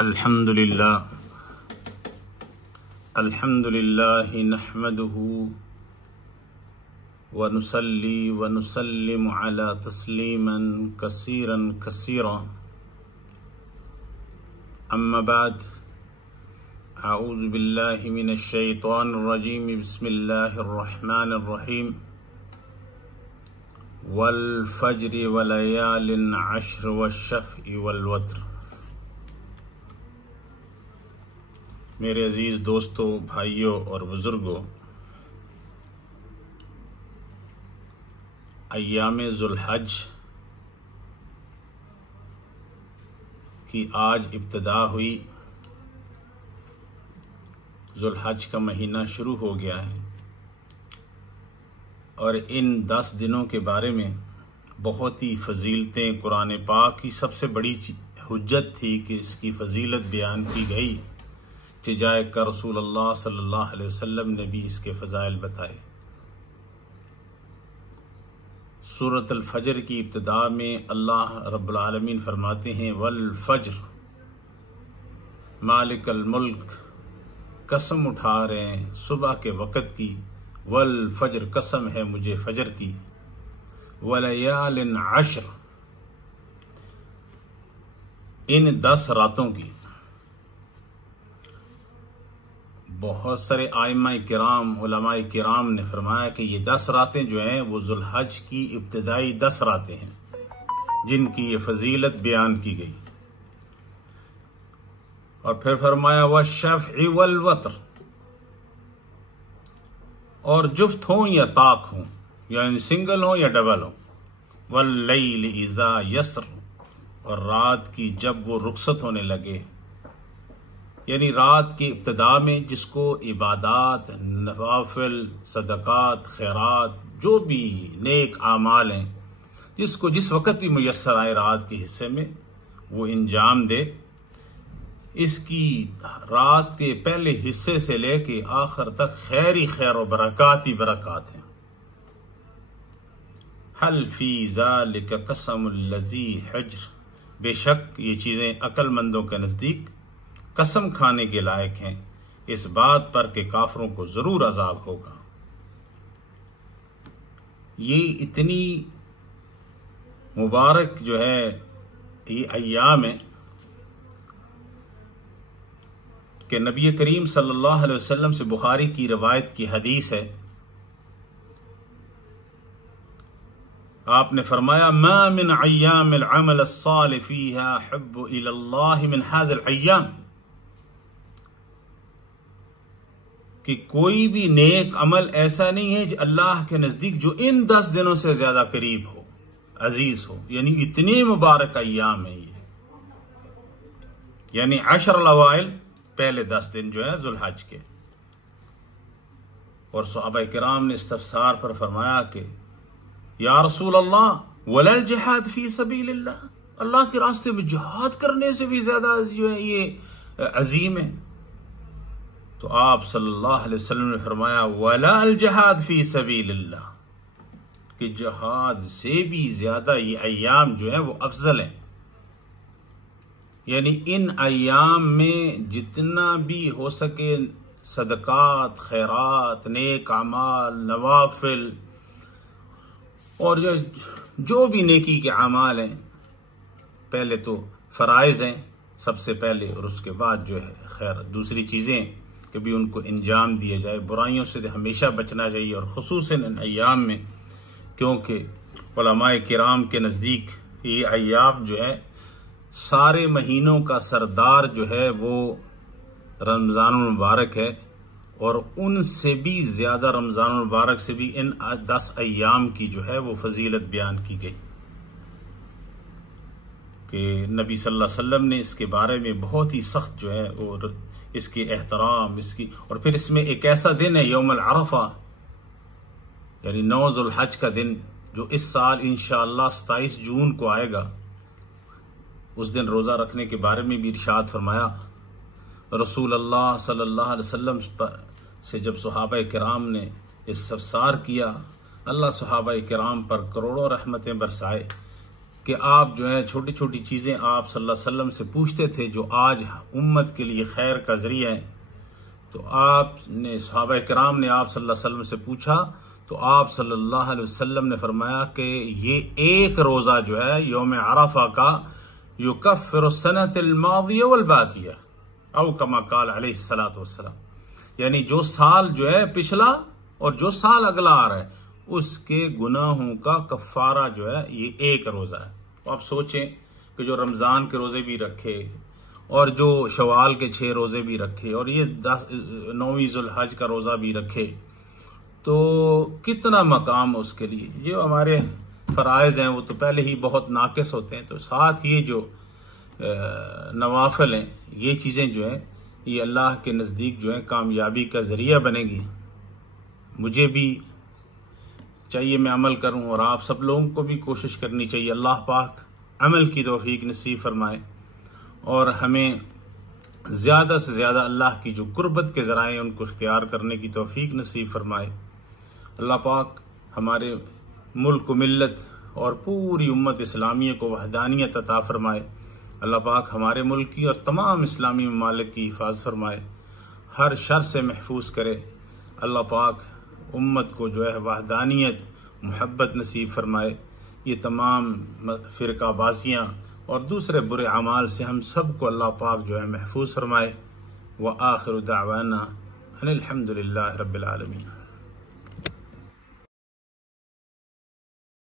अल्हम्दुलिल्लाह नहमदुहु व नुसल्ली व नुसल्लिमु अला तस्लीमन कसीरन कसीरा अम्मा बाद अऊज़ु बिल्लाहि मिनश शैतानिर रजीम बिस्मिल्लाहिर रहमानिर रहीम वल फज्रि व लयालिन अश्र वश्शफ़्इ वल वत्र। मेरे अजीज़ दोस्तों, भाइयों और बुज़ुर्गों, अय्याम ज़ुल्हज की आज इब्तिदा हुई। ज़ुल्हज का महीना शुरू हो गया है और इन 10 दिनों के बारे में बहुत ही फजीलतें कुरान पाक की सबसे बड़ी हुज्जत थी कि इसकी फजीलत बयान की गई। जाए का रसूल अल्लाह सल्लल्लाहु अलैहि वसल्लम ने भी इसके फ़ज़ाइल बताए। सूरत अल फजर की इब्तिदा में अल्लाह रब्बुल आलमीन फरमाते हैं, वल फज्र मालिक अल मुल्क, कसम उठा रहे हैं सुबह के वक़्त की। वल फज्र, कसम है मुझे फजर की। वलयालिन अश्र, इन 10 रातों की। बहुत सारे आइम्मा किराम, उलमाए किराम ने फरमाया कि ये 10 रातें जो हैं वो ज़ुल्हज की इब्तिदाई 10 रातें हैं जिनकी ये फजीलत बयान की गई। और फिर फरमाया वश्शफ़्इ वल वत्र, और जुफ्त हों या ताक हों, यानी सिंगल हो या डबल हो। वल्लैलि इज़ा यसर, और रात की जब वो रुखसत होने लगे, यानी रात की इब्तिदा में जिसको इबादात, नवाफिल, सदकात, खैरात, जो भी नेक आमाल हैं, जिसको जिस वक़्त भी मुयस्सर आए रात के हिस्से में वो इंजाम दे। इसकी रात के पहले हिस्से से लेके आखिर तक खैर ही खैर और बरक़ात ही बरक़ात हैं। हल फी ज़ालिका क़समुल लज़ी हज्र, बेशक ये चीज़ें अक्लमंदों के नज़दीक कसम खाने के लायक हैं, इस बात पर कि काफरों को जरूर अजाब होगा। ये इतनी मुबारक जो है ये अय्याम है कि नबी करीम सल्लल्लाहु अलैहि वसल्लम से बुखारी की रवायत की हदीस है। आपने फरमाया, मा मिन अय्यामिल अमल अस्सालिह फीहा हुब्बु इलल्लाह मिन हाज़िल अय्याम, कि कोई भी नेक अमल ऐसा नहीं है जो अल्लाह के नजदीक जो इन 10 दिनों से ज्यादा करीब हो, अजीज हो। यानी इतने मुबारक अय्याम है ये, यानी अशर अवाइल, पहले 10 दिन जो है ज़ुल्हज के। और सहाबा किराम ने इस्तफसार पर फरमाया कि या रसूल अल्लाह, वलल जिहाद फी सबीलिल्लाह, अल्लाह के रास्ते में जिहाद करने से भी ज्यादा जो है ये अजीम है। तो आप सल्लल्लाहु अलैहि वसल्लम ने फरमाया, वला अल जिहाद फी सबीलिल्लाह, कि जिहाद से भी ज्यादा ये अय्याम जो है वो अफजल है। यानी इन अय्याम में जितना भी हो सके सदकात, खैरात, नेक अमाल, नवाफिल और जो भी नेकी के अमाल हैं, पहले तो फराइज हैं सबसे पहले, और उसके बाद जो है खैर दूसरी चीजें कि भी उनको इंजाम दिया जाए। बुराइयों से हमेशा बचना चाहिए, और खुसूसन इन अय्याम में, क्योंकि उलमाए किराम के नज़दीक ये अय्याम जो है सारे महीनों का सरदार जो है वो रमज़ानुल मुबारक है, और उनसे भी ज़्यादा रमज़ानुल मुबारक से भी इन 10 अय्याम की जो है वो फजीलत बयान की गई कि नबी सल्लल्लाहु अलैहि वसल्लम ने इसके बारे में बहुत ही सख्त जो है और इसकी एहतराम इसकी। और फिर इसमें एक ऐसा दिन है यौमुल अरफा, यानी 9 ज़ुल्हज का दिन, जो इस साल इंशाअल्लाह 27 जून को आएगा। उस दिन रोज़ा रखने के बारे में भी इरशाद फरमाया। रसूल अल्लाह सल्लल्लाहु अलैहि वसल्लम पर से जब सहाबा किराम ने इस्तफसार किया, अल्लाह सहाबा किराम पर करोड़ों रहमतें बरसाए कि आप जो है छोटी छोटी चीज़ें आप सल्लल्लाहु अलैहि वसल्लम से पूछते थे जो आज उम्मत के लिए खैर का जरिया है। तो आपने सहाबा किराम ने आप सल्लल्लाहु अलैहि वसल्लम से पूछा तो आप सल्लल्लाहु अलैहि वसल्लम ने फरमाया कि ये एक रोज़ा जो है यौम अरफा का युकफ्फिरु सनतल मादिया वल बाकिया औ कमा क़ाल अलैहिस्सलातु वस्सलाम, यानी जो साल जो है पिछला और जो साल अगला आ रहा है उसके गुनाहों का कफ़ारा जो है ये एक रोज़ा है। तो आप सोचें कि जो रमज़ान के रोज़े भी रखे और जो शवाल के 6 रोज़े भी रखे और ये 9वीं ज़ुल्हज का रोज़ा भी रखे तो कितना मकाम उसके लिए। जो हमारे फ़राइज़ हैं वो तो पहले ही बहुत नाक़िस होते हैं, तो साथ ये जो नवाफिल हैं ये चीज़ें जो हैं ये अल्लाह के नज़दीक जो है कामयाबी का ज़रिया बनेगी। मुझे भी चाहिए मैं अमल करूं और आप सब लोगों को भी कोशिश करनी चाहिए। अल्लाह पाक अमल की तौफीक नसीब फरमाए और हमें ज़्यादा से ज़्यादा अल्लाह की जो कुर्बत के ज़राए हैं उनको इख्तियार करने की तौफीक नसीब फरमाए। अल्लाह पाक हमारे मुल्क मिल्लत और पूरी उम्मत इस्लामिया को वहदानियत अता फरमाए। अल्लाह पाक हमारे मुल्क की और तमाम इस्लामी ममालिक की हिफाजत फरमाए, हर शर से महफूज करे। अल्लाह पाक उम्मत को जो है वहदानियत मुहब्बत नसीब फरमाए। ये तमाम फ़िरकाबाजियाँ और दूसरे बुरे अमाल से हम सब को अल्लाह पाक जो है महफूज फरमाए। व आखिरु दावाना अनिल हम्दुलिल्लाहि रब्बिल आलमीन।